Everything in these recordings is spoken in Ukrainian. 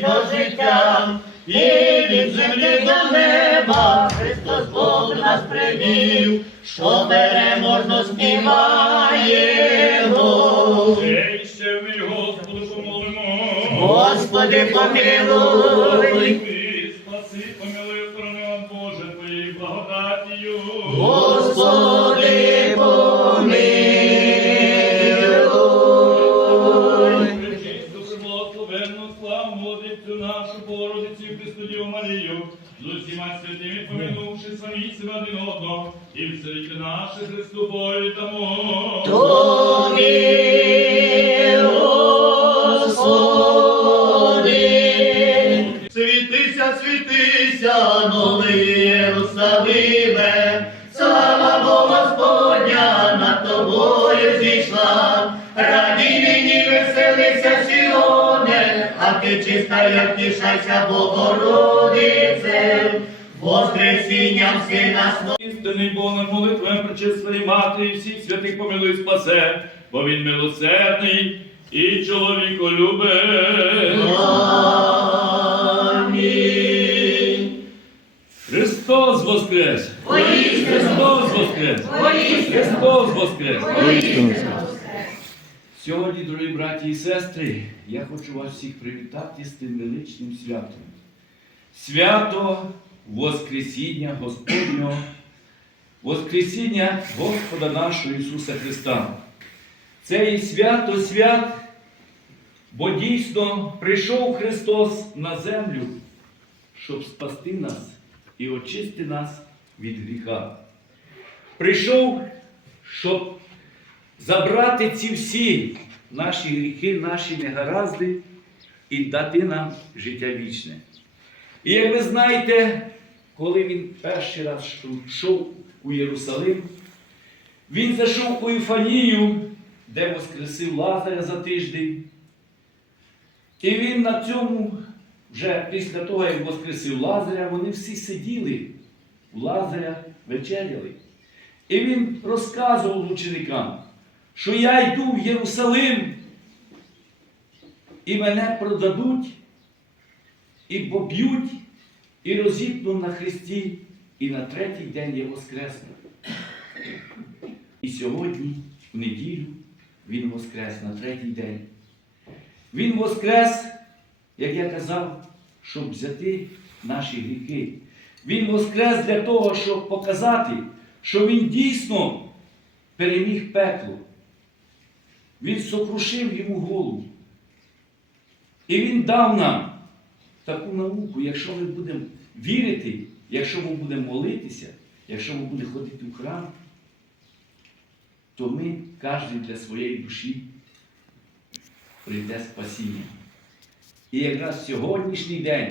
до життя, і від землі до неба Христос Бог нас привів, що переможно співаємо. Ей, ще ми Господу помолимо. Господи, помилуй, наше Христу Бою дамо. Тобі, Господи, світися, світися, новий Єрусалиме, слава Господня над тобою зійшла, радій нині веселися, Сіоне, а ти чиста, як тішайся, Богородице, Воскресінням сина свого. Істинний Бог молитвами причистої мати і всіх святих помилуй спасе, бо він милосердний і чоловіко любить. Амінь. Христос воскрес! Христос воскрес! Христос воскрес! Сьогодні, дорогі браті і сестри, я хочу вас всіх привітати з тим величним святом. Свято Воскресіння Господнього, Воскресіння Господа нашого Ісуса Христа. Це і свято свят, бо дійсно прийшов Христос на землю, щоб спасти нас і очисти нас від гріха. Прийшов, щоб забрати ці всі наші гріхи, наші негаразди і дати нам життя вічне. І як ви знаєте, коли він перший раз йшов у Єрусалим, він зайшов у Іфанію, де воскресив Лазаря за тиждень. І він на цьому, вже після того, як воскресив Лазаря, вони всі сиділи у Лазаря, вечеряли. І він розказував ученикам, що я йду в Єрусалим, і мене продадуть, і поб'ють, і розіпнуть на хресті, і на третій день я воскресну. І сьогодні, в неділю, він воскрес на третій день. Він воскрес, як я казав, щоб взяти наші гріхи. Він воскрес для того, щоб показати, що він дійсно переміг пекло. Він сокрушив йому голову. І він дав нам таку науку, якщо ми будемо вірити, якщо ми будемо молитися, якщо ми будемо ходити в храм, то ми, кожен для своєї душі, прийде спасіння. І якраз сьогоднішній день,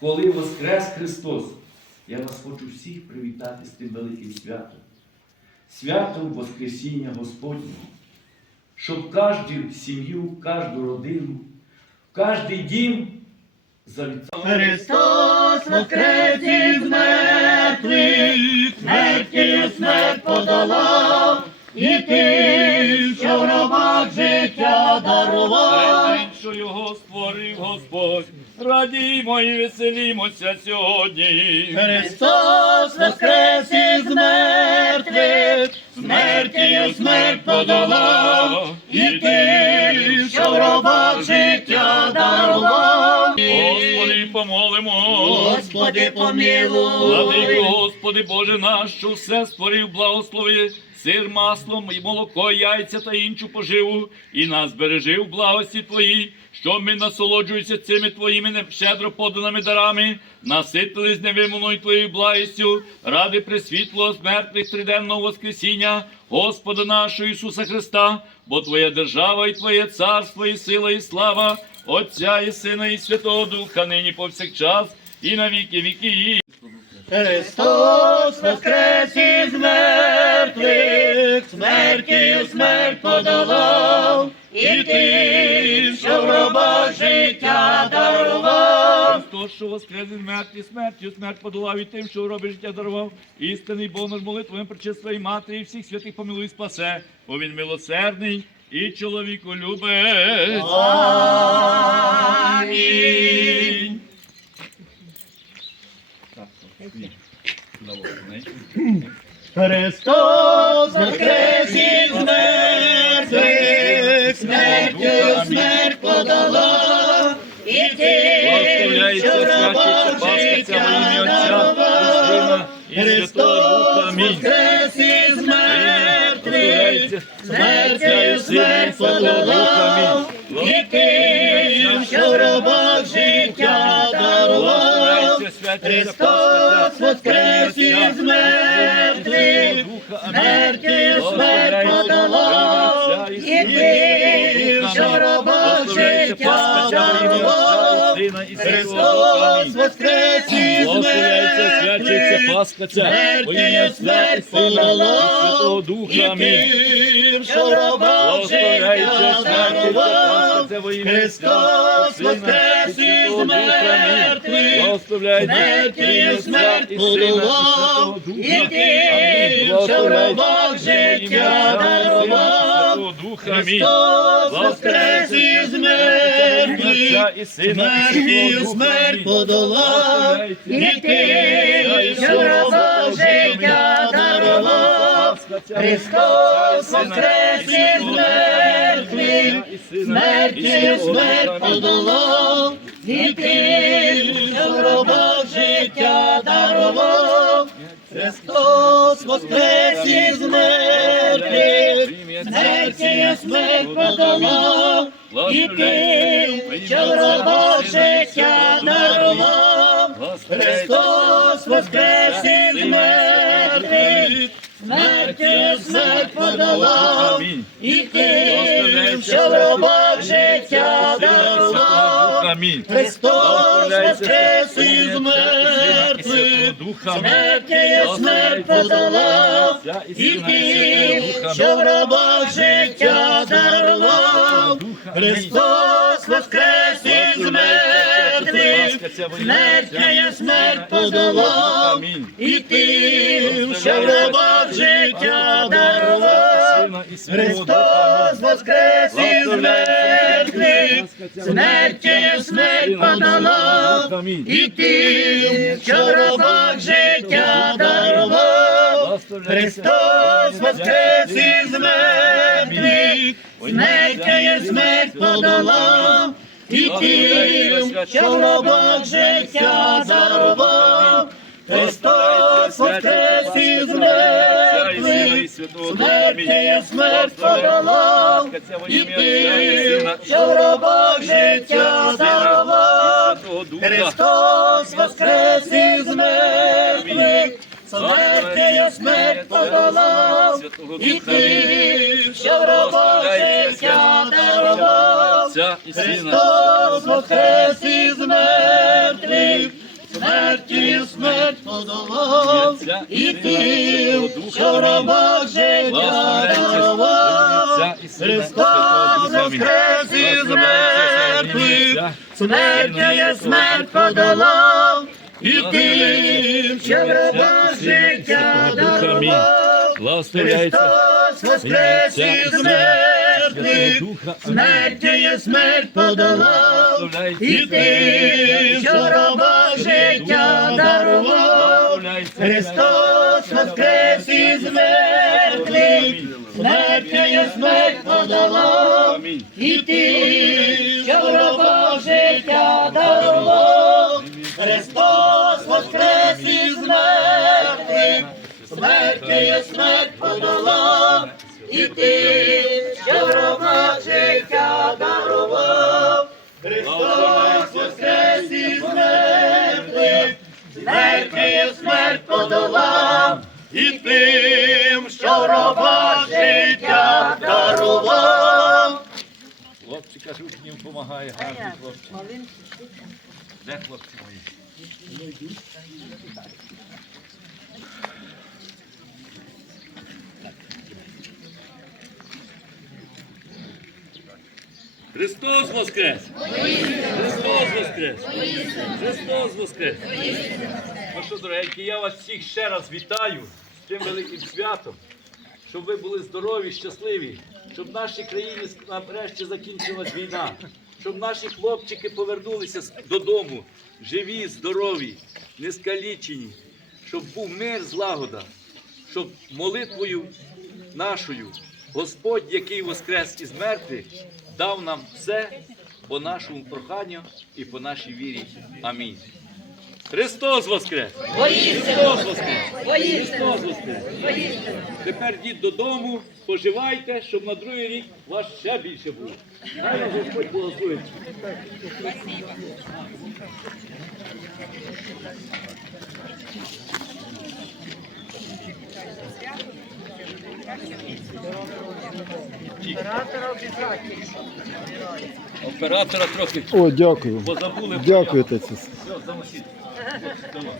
коли Воскрес Христос, я вас хочу всіх привітати з тим великим святом. Святом Воскресіння Господнього, щоб кожну сім'ю, кожну родину, кожний дім. Христос воскрес із мертвих, смертію смерть подолав, і ти, що в гробах життя дарував. Що його створив Господь, радіймо і веселімося сьогодні. Христос воскрес із мертвих, смертію смерть подолав, і ти, в життя дарував. Господи, помолимо. Господи, Владико, помилуй. Господи Боже наш, що все створив, благослови, сир, маслом, і молоко, яйця та іншу поживу, і нас бережи в благості Твої, щоб ми насолоджуємося цими Твоїми щедро поданими дарами, наситились невимовною Твоєю благістю, ради присвітлого смертних триденного Воскресіння, Господа нашого Ісуса Христа, бо Твоя держава і Твоє царство, і сила, і слава, Отця і Сина, і Святого Духа, нині повсякчас, і на віки віки. Христос воскрес із мертвих, смертію смерть подолав, і ти, що життя дарував. Христос, що воскрес із мертві, смертю, смерть подолав і тим, що робить життя дарував. Істинний Бог наш молитвою причистої матері і всіх святих помилуй спасе, бо він милосердний і чоловіку любець. Амінь. Христос воскрес із мертвих, смертю смерть подала, і ти, що раба життя дарував. Христос воскрес із мертвих, смертю смерть подолав, і ти, що в рабах життя дарував. Христос воскрес із мертвих, смертю смерть подолав, і ти, Христос воскрес із мертвих, Пасха ця, во ім'я смерть Святого Духа. і Амінь. ти, що в Христос воскрес із мертвих, смертю смерть подолав, і ти, що в рабах життя дарував. Христос воскрес із мертвих, смертю смерть подолав, і ти, що в. Христос воскрес із мертвих, смертю смерть подолав, і ти, що в рабах життя дарував. Христос воскрес із мертвих, смертю смерть подолав, і ти, що в рабах життя дарував. Христос воскрес із мертвих, смерть подолав, і ти, що в рабах життя дарував. Христос. Воскрес із мертвих, смертю смерть подолав, і ти, що в рабах життя дарував. Христос воскрес із мертвих, смертю смерть подолав, і ти, що в рабах життя дарував. Христос воскрес із мертвих, смертю смерть подолав, і ти, що в рабах життя дарував. Христос воскрес із мертвих, смертю смерть подолав, і тим, що в рабах життя дарував. Христос воскрес із мертвих, смертю смерть подолав, і тим, що в рабах життя дарував. Христос воскрес із мертвих, смертю смерть подолав, і тим, дарував. Христос воскрес із мертвих, смертю смерть подолав, і тим, що в рабах життя дарував. Христос воскрес із мертвих, смертю смерть подолав, і тим, що в рабах життя дарував. Христос воскрес із мертвих, смертю смерть подолав, і тим, що в рабах життя дарував. Христос воскрес із мертвих, смертю смерть подолав, і тим, що в рабах життя дарував. Христос воскрес із мертвих, смертю смерть подолав, і тим, що життя дарував. Христос воскрес із мертвих, смертю смерть подолав, і тим, що в рабах життя дарував. Хлопці кажуть, їм допомагає, гарні хлопці. Де хлопці мої? Христос Воскрес! Христос Воскрес! Христос Воскрес! Ну що, дорогенькі, я вас всіх ще раз вітаю з тим великим святом, щоб ви були здорові, щасливі щоб в нашій країні нарешті закінчилась війна, щоб наші хлопчики повернулися додому, живі, здорові, нескалічені, щоб був мир, злагода, щоб молитвою нашою Господь, який воскрес із мертвих, дав нам все по нашому проханню і по нашій вірі. Амінь. Христос Воскрес! Христос Воскрес! Христос Воскрес! Тепер йдіть додому, поживайте, щоб на другий рік вас ще більше було. Хай вас Господь благословить. Оператора трохи О, дякую. позабули. Дякую, отець. Все, замочіть. Давай,